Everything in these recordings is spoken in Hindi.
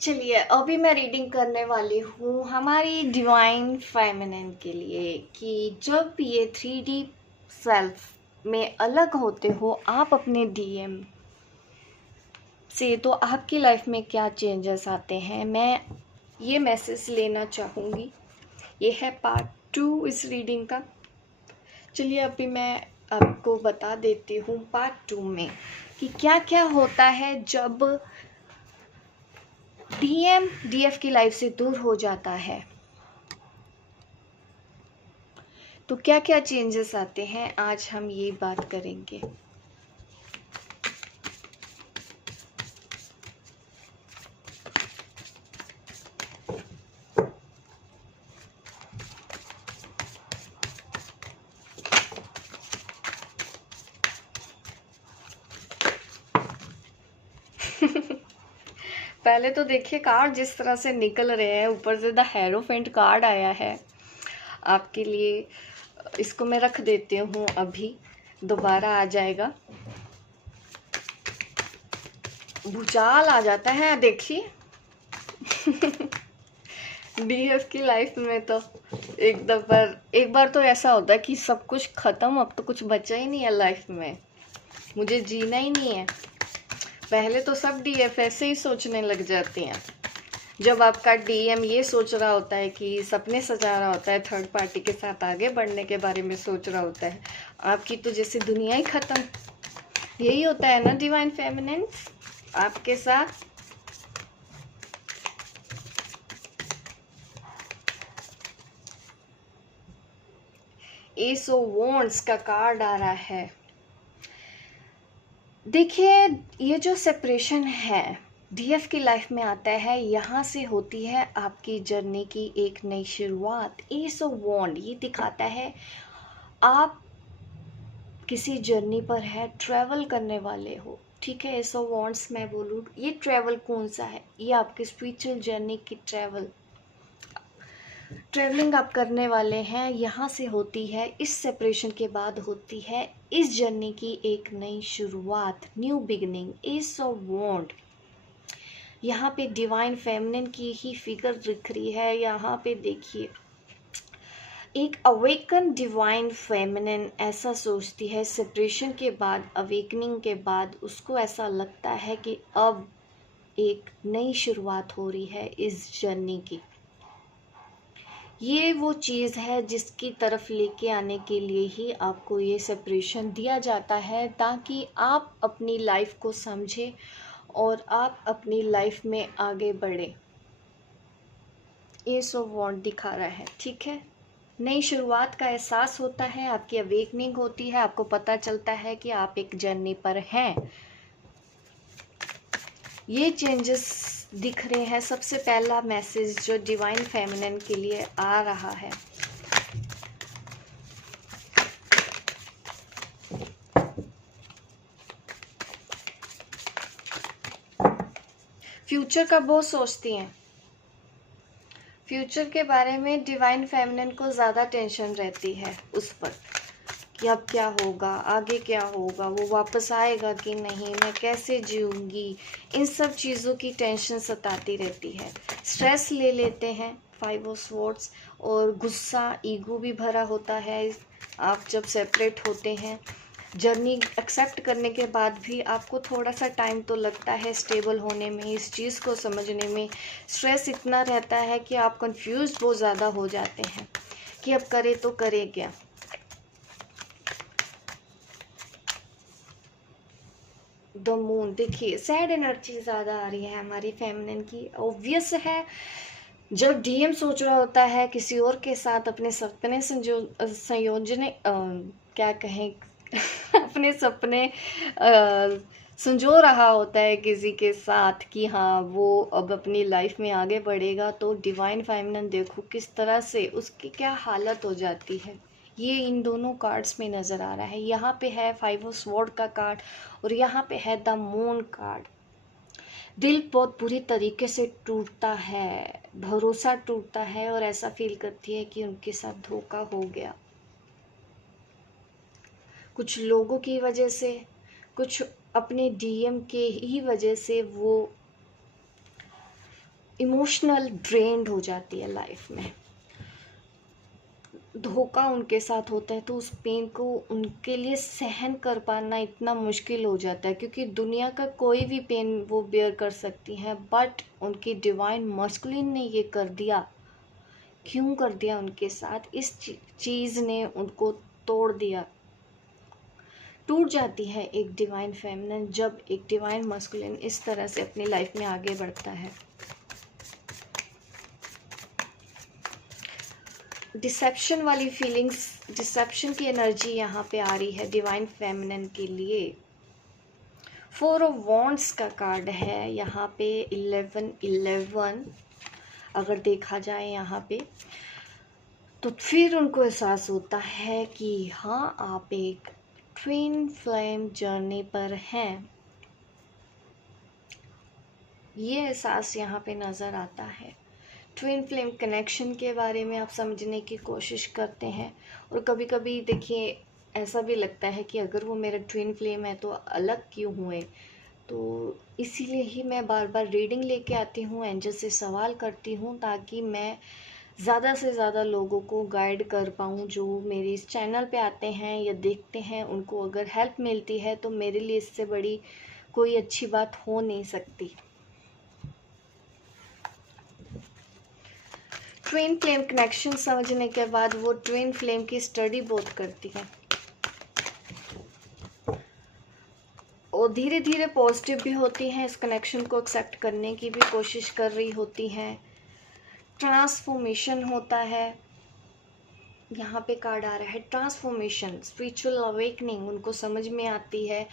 चलिए अभी मैं रीडिंग करने वाली हूँ हमारी डिवाइन फेमिनिन के लिए कि जब ये 3D सेल्फ में अलग होते हो आप अपने डीएम से, तो आपकी लाइफ में क्या चेंजेस आते हैं, मैं ये मैसेज लेना चाहूँगी। ये है पार्ट 2 इस रीडिंग का। चलिए अभी मैं आपको बता देती हूँ पार्ट 2 में कि क्या क्या होता है जब डीएम डीएफ की लाइफ से दूर हो जाता है, तो क्या क्या चेंजेस आते हैं, आज हम ये बात करेंगे। पहले तो देखिए कार्ड जिस तरह से निकल रहे हैं, ऊपर से द हेरोफेंट कार्ड आया है आपके लिए। इसको मैं रख देती हूँ, अभी दोबारा आ जाएगा। भूचाल आ जाता है देखिए। डीएफ की लाइफ में तो एक बार तो ऐसा होता है कि सब कुछ खत्म, अब तो कुछ बचा ही नहीं है लाइफ में, मुझे जीना ही नहीं है। पहले तो सब डीएफ ऐसे ही सोचने लग जाते हैं। जब आपका डीएम ये सोच रहा होता है कि सपने सजा रहा होता है, थर्ड पार्टी के साथ आगे बढ़ने के बारे में सोच रहा होता है, आपकी तो जैसे दुनिया ही खत्म। यही होता है ना डिवाइन फेमिनिन आपके साथ। एस ऑफ वॉन्ड्स का कार्ड आ रहा है। देखिए ये जो सेपरेशन है डीएफ की लाइफ में आता है, यहाँ से होती है आपकी जर्नी की एक नई शुरुआत। एस ऑफ वॉन्ड ये दिखाता है आप किसी जर्नी पर है, ट्रैवल करने वाले हो, ठीक है। एस ऑफ वॉन्ड्स मैं बोलूँ, ये ट्रैवल कौन सा है, ये आपकी स्पिरिचुअल जर्नी की ट्रैवलिंग आप करने वाले हैं। यहाँ से होती है, इस सेपरेशन के बाद होती है इस जर्नी की एक नई शुरुआत, न्यू बिगिनिंग। एस ऑफ वॉन्ड यहाँ पे डिवाइन फेमिनिन की ही फिगर दिख रही है। यहाँ पे देखिए एक अवेकन डिवाइन फेमिनिन ऐसा सोचती है सेपरेशन के बाद, अवेकनिंग के बाद उसको ऐसा लगता है कि अब एक नई शुरुआत हो रही है इस जर्नी की। ये वो चीज़ है जिसकी तरफ लेके आने के लिए ही आपको ये सेपरेशन दिया जाता है, ताकि आप अपनी लाइफ को समझें और आप अपनी लाइफ में आगे बढ़े। एस ऑफ वॉन्ड दिखा रहा है, ठीक है। नई शुरुआत का एहसास होता है, आपकी अवेकनिंग होती है, आपको पता चलता है कि आप एक जर्नी पर हैं। ये चेंजेस दिख रहे हैं। सबसे पहला मैसेज जो डिवाइन फेमिनिन के लिए आ रहा है, फ्यूचर का बहुत सोचती हैं। फ्यूचर के बारे में डिवाइन फेमिनिन को ज़्यादा टेंशन रहती है उस पर कि अब क्या होगा, आगे क्या होगा, वो वापस आएगा कि नहीं, मैं कैसे जीऊँगी, इन सब चीज़ों की टेंशन सताती रहती है। स्ट्रेस ले लेते हैं 5 ऑफ स्वॉर्ड्स, और गुस्सा, ईगो भी भरा होता है। आप जब सेपरेट होते हैं, जर्नी एक्सेप्ट करने के बाद भी आपको थोड़ा सा टाइम तो लगता है स्टेबल होने में, इस चीज़ को समझने में। स्ट्रेस इतना रहता है कि आप कंफ्यूज बहुत ज़्यादा हो जाते हैं कि अब करे तो करे क्या। द मून देखिए, सैड एनर्जी ज़्यादा आ रही है हमारी फेमिनिन की। ऑब्वियस है, जब डीएम सोच रहा होता है किसी और के साथ अपने सपने संयोजने क्या कहें अपने सपने संजो रहा होता है किसी के साथ कि हाँ वो अब अपनी लाइफ में आगे बढ़ेगा, तो डिवाइन फेमिनिन देखो किस तरह से उसकी क्या हालत हो जाती है। ये इन दोनों कार्ड्स में नज़र आ रहा है। यहाँ पे है 5 ऑफ स्वॉर्ड का कार्ड और यहाँ पे है द मून कार्ड। दिल बहुत बुरी तरीके से टूटता है, भरोसा टूटता है और ऐसा फील करती है कि उनके साथ धोखा हो गया, कुछ लोगों की वजह से, कुछ अपने डीएम के ही वजह से वो इमोशनल ड्रेन्ड हो जाती है लाइफ में। धोखा उनके साथ होता है तो उस पेन को उनके लिए सहन कर पाना इतना मुश्किल हो जाता है, क्योंकि दुनिया का कोई भी पेन वो बेयर कर सकती हैं, बट उनकी डिवाइन मस्कुलिन ने ये कर दिया। क्यों कर दिया उनके साथ? इस चीज़ ने उनको तोड़ दिया। टूट जाती है एक डिवाइन फेमिनिन जब एक डिवाइन मस्कुलिन इस तरह से अपनी लाइफ में आगे बढ़ता है। डिसेप्शन वाली फीलिंग्स, डिसेप्शन की एनर्जी यहाँ पे आ रही है डिवाइन फेमिनिन के लिए। 4 ऑफ वॉन्ड्स का कार्ड है यहाँ पे। 11 अगर देखा जाए यहाँ पे, तो फिर उनको एहसास होता है कि हाँ, आप एक ट्विन फ्लेम जर्नी पर हैं। ये एहसास यहाँ पे नज़र आता है। ट्विन फ्लेम कनेक्शन के बारे में आप समझने की कोशिश करते हैं, और कभी कभी देखिए ऐसा भी लगता है कि अगर वो मेरा ट्विन फ्लेम है तो अलग क्यों हुए। तो इसीलिए ही मैं बार बार रीडिंग लेके आती हूँ, एंजल से सवाल करती हूँ, ताकि मैं ज़्यादा से ज़्यादा लोगों को गाइड कर पाऊँ। जो मेरे इस चैनल पे आते हैं या देखते हैं, उनको अगर हेल्प मिलती है तो मेरे लिए इससे बड़ी कोई अच्छी बात हो नहीं सकती। ट्विन फ्लेम कनेक्शन समझने के बाद वो ट्विन फ्लेम की स्टडी बहुत करती है, और धीरे धीरे पॉजिटिव भी होती हैं। इस कनेक्शन को एक्सेप्ट करने की भी कोशिश कर रही होती हैं। ट्रांसफॉर्मेशन होता है, यहाँ पे कार्ड आ रहा है ट्रांसफॉर्मेशन, स्पिरिचुअल अवेकनिंग उनको समझ में आती है,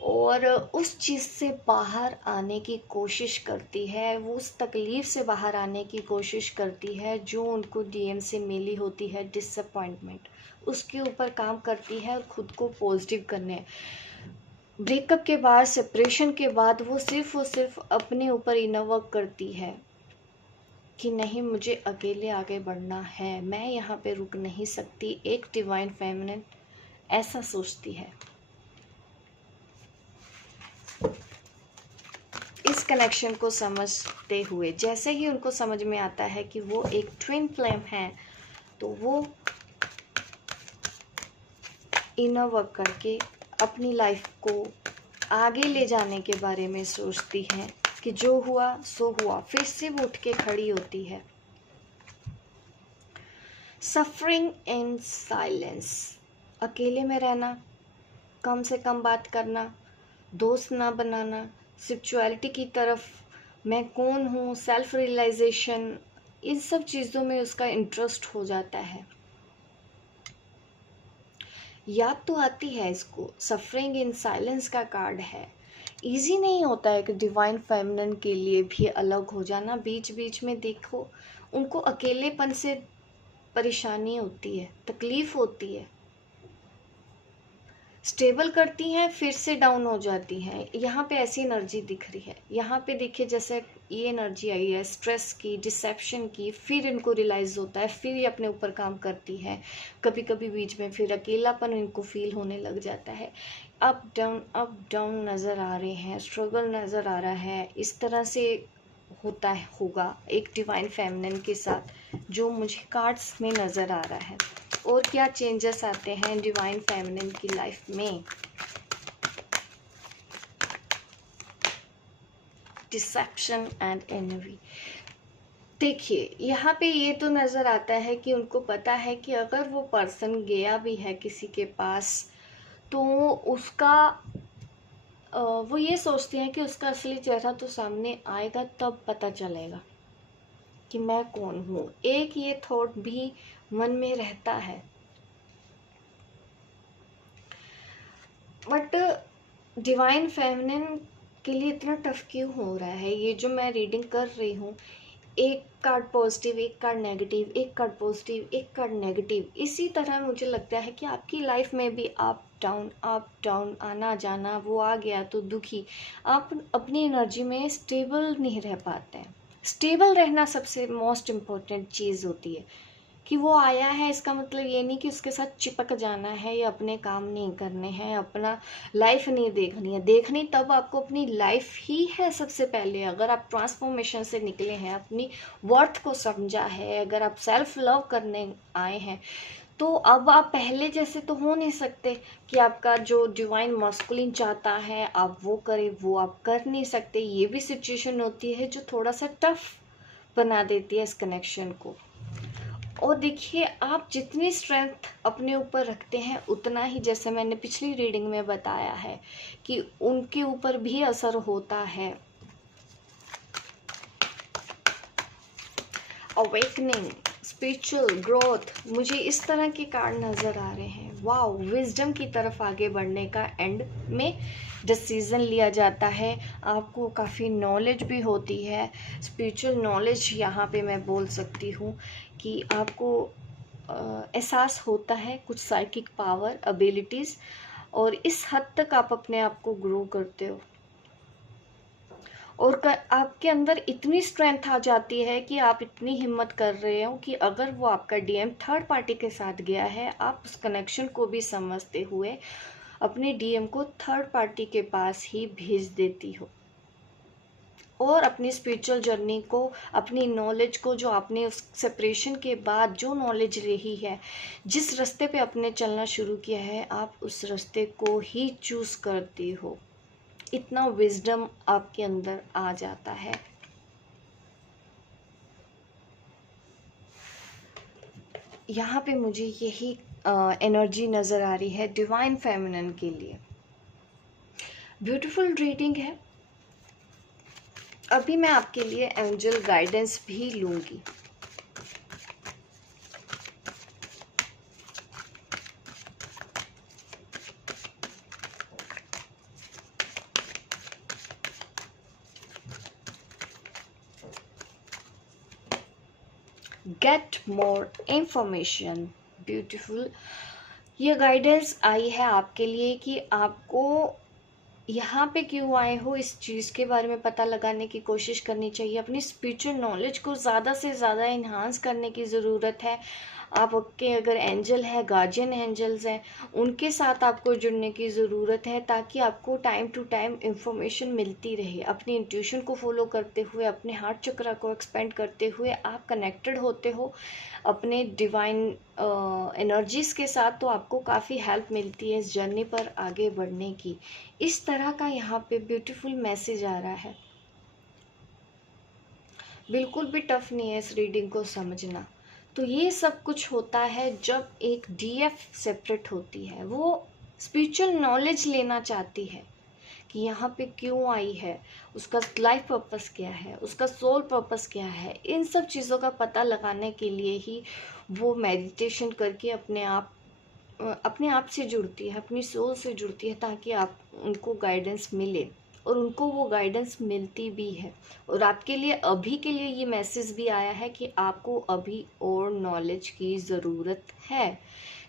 और उस चीज़ से बाहर आने की कोशिश करती है। वो उस तकलीफ़ से बाहर आने की कोशिश करती है जो उनको डीएम से मिली होती है, डिसअपॉइंटमेंट, उसके ऊपर काम करती है और ख़ुद को पॉजिटिव करने। ब्रेकअप के बाद, सेपरेशन के बाद वो सिर्फ़ और सिर्फ अपने ऊपर इनर वर्क करती है कि नहीं, मुझे अकेले आगे बढ़ना है, मैं यहाँ पे रुक नहीं सकती। एक डिवाइन फेमिनिन ऐसा सोचती है। इस कनेक्शन को समझते हुए, जैसे ही उनको समझ में आता है कि वो एक ट्विन फ्लेम है, तो वो इनर वर्क करके अपनी लाइफ को आगे ले जाने के बारे में सोचती हैं कि जो हुआ सो हुआ। फिर से वो उठ के खड़ी होती है। सफरिंग इन साइलेंस, अकेले में रहना, कम से कम बात करना, दोस्त ना बनाना, स्पिरिचुअलिटी की तरफ, मैं कौन हूँ, सेल्फ रियलाइजेशन, इन सब चीज़ों में उसका इंटरेस्ट हो जाता है। याद तो आती है इसको। सफरिंग इन साइलेंस का कार्ड है। इजी नहीं होता है कि डिवाइन फेमिनिन के लिए भी अलग हो जाना। बीच बीच में देखो उनको अकेलेपन से परेशानी होती है, तकलीफ़ होती है। स्टेबल करती हैं, फिर से डाउन हो जाती हैं। यहाँ पे ऐसी एनर्जी दिख रही है। यहाँ पे देखिए जैसे ये एनर्जी आई है स्ट्रेस की, डिसेप्शन की, फिर इनको रियलाइज़ होता है, फिर ये अपने ऊपर काम करती है। कभी कभी बीच में फिर अकेलापन इनको फील होने लग जाता है। अप डाउन नज़र आ रहे हैं, स्ट्रगल नज़र आ रहा है। इस तरह से होता है, होगा एक डिवाइन फेमिनिन के साथ, जो मुझे कार्ड्स में नज़र आ रहा है। और क्या चेंजेस आते हैं डिवाइन फेमिनिन की लाइफ में? Deception and envy. देखिए यहाँ पे ये तो नज़र आता है कि उनको पता है कि अगर वो पर्सन गया भी है किसी के पास, तो उसका वो ये सोचते हैं कि उसका असली चेहरा तो सामने आएगा, तब पता चलेगा कि मैं कौन हूँ। एक ये थॉट भी मन में रहता है। बट डिवाइन फेमिनिन के लिए इतना टफ क्यों हो रहा है? ये जो मैं रीडिंग कर रही हूँ, एक कार्ड पॉजिटिव, एक कार्ड नेगेटिव, एक कार्ड पॉजिटिव, एक कार्ड नेगेटिव, इसी तरह मुझे लगता है कि आपकी लाइफ में भी अप डाउन, आना जाना, वो आ गया तो दुखी। आप अपनी एनर्जी में स्टेबल नहीं रह पाते हैं। स्टेबल रहना सबसे मोस्ट इम्पोर्टेंट चीज़ होती है कि वो आया है इसका मतलब ये नहीं कि उसके साथ चिपक जाना है या अपने काम नहीं करने हैं, अपना लाइफ नहीं देखनी है। देखनी तब आपको अपनी लाइफ ही है सबसे पहले। अगर आप ट्रांसफॉर्मेशन से निकले हैं, अपनी वर्थ को समझा है, अगर आप सेल्फ लव करने आए हैं, तो अब आप पहले जैसे तो हो नहीं सकते कि आपका जो डिवाइन मस्कुलिन चाहता है आप वो करें, वो आप कर नहीं सकते। ये भी सिचुएशन होती है जो थोड़ा सा टफ बना देती है इस कनेक्शन को। और देखिए, आप जितनी स्ट्रेंथ अपने ऊपर रखते हैं उतना ही, जैसे मैंने पिछली रीडिंग में बताया है, कि उनके ऊपर भी असर होता है। अवेकनिंग, स्पिरिचुअल ग्रोथ, मुझे इस तरह के कार्ड नज़र आ रहे हैं। वाओ, विजडम की तरफ आगे बढ़ने का एंड में डिसीज़न लिया जाता है। आपको काफ़ी नॉलेज भी होती है, स्पिरिचुअल नॉलेज यहाँ पे मैं बोल सकती हूँ कि आपको एहसास होता है कुछ साइकिक पावर, एबिलिटीज़, और इस हद तक आप अपने आप को ग्रो करते हो। और आपके अंदर इतनी स्ट्रेंथ आ जाती है कि आप इतनी हिम्मत कर रहे हो कि अगर वो आपका डीएम थर्ड पार्टी के साथ गया है, आप उस कनेक्शन को भी समझते हुए अपने डीएम को थर्ड पार्टी के पास ही भेज देती हो, और अपनी स्पिरिचुअल जर्नी को, अपनी नॉलेज को, जो आपने उस सेपरेशन के बाद जो नॉलेज रही है, जिस रास्ते पे आपने चलना शुरू किया है, आप उस रास्ते को ही चूज करती हो। इतना विजडम आपके अंदर आ जाता है। यहाँ पे मुझे यही एनर्जी नज़र आ रही है डिवाइन फेमिनिन के लिए। ब्यूटीफुल रीडिंग है। अभी मैं आपके लिए एंजल गाइडेंस भी लूँगी। Get more information. ब्यूटीफुल, ये गाइडेंस आई है आपके लिए कि आपको यहाँ पे क्यों आए हो इस चीज़ के बारे में पता लगाने की कोशिश करनी चाहिए। अपनी स्पिरिचुअल नॉलेज को ज़्यादा से ज़्यादा इन्हांस करने की ज़रूरत है। आपके अगर एंजल है, गार्जियन एंजल्स हैं, उनके साथ आपको जुड़ने की ज़रूरत है, ताकि आपको टाइम टू टाइम इंफॉर्मेशन मिलती रहे। अपनी इंट्यूशन को फॉलो करते हुए, अपने हार्ट चक्र को एक्सपेंड करते हुए आप कनेक्टेड होते हो अपने डिवाइन एनर्जीज़ के साथ, तो आपको काफ़ी हेल्प मिलती है इस जर्नी पर आगे बढ़ने की। इस तरह का यहाँ पे ब्यूटीफुल मैसेज आ रहा है। बिल्कुल भी टफ नहीं है इस रीडिंग को समझना। तो ये सब कुछ होता है जब एक डीएफ सेपरेट होती है, वो स्पिरिचुअल नॉलेज लेना चाहती है कि यहाँ पे क्यों आई है, उसका लाइफ पर्पस क्या है, उसका सोल पर्पस क्या है। इन सब चीज़ों का पता लगाने के लिए ही वो मेडिटेशन करके अपने आप से जुड़ती है, अपनी सोल से जुड़ती है, ताकि आप उनको गाइडेंस मिले, और उनको वो गाइडेंस मिलती भी है। और आपके लिए अभी के लिए ये मैसेज भी आया है कि आपको अभी और नॉलेज की ज़रूरत है।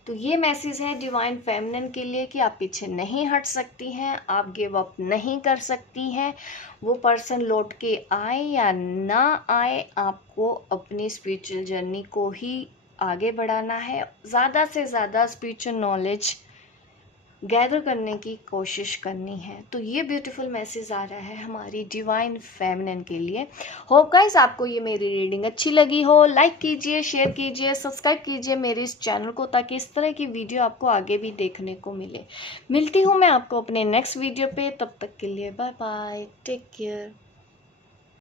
तो ये मैसेज है डिवाइन फेमिनिन के लिए कि आप पीछे नहीं हट सकती हैं, आप गिव अप नहीं कर सकती हैं। वो पर्सन लौट के आए या ना आए, आपको अपनी स्पिरिचुअल जर्नी को ही आगे बढ़ाना है। ज़्यादा से ज़्यादा स्पिरिचुअल नॉलेज गैदर करने की कोशिश करनी है। तो ये ब्यूटीफुल मैसेज आ रहा है हमारी डिवाइन फेमिनिन के लिए। होप गाइस आपको ये मेरी रीडिंग अच्छी लगी हो। लाइक कीजिए, शेयर कीजिए, सब्सक्राइब कीजिए मेरे इस चैनल को, ताकि इस तरह की वीडियो आपको आगे भी देखने को मिले। मिलती हूँ मैं आपको अपने नेक्स्ट वीडियो पे, तब तक के लिए बाय बाय, टेक केयर।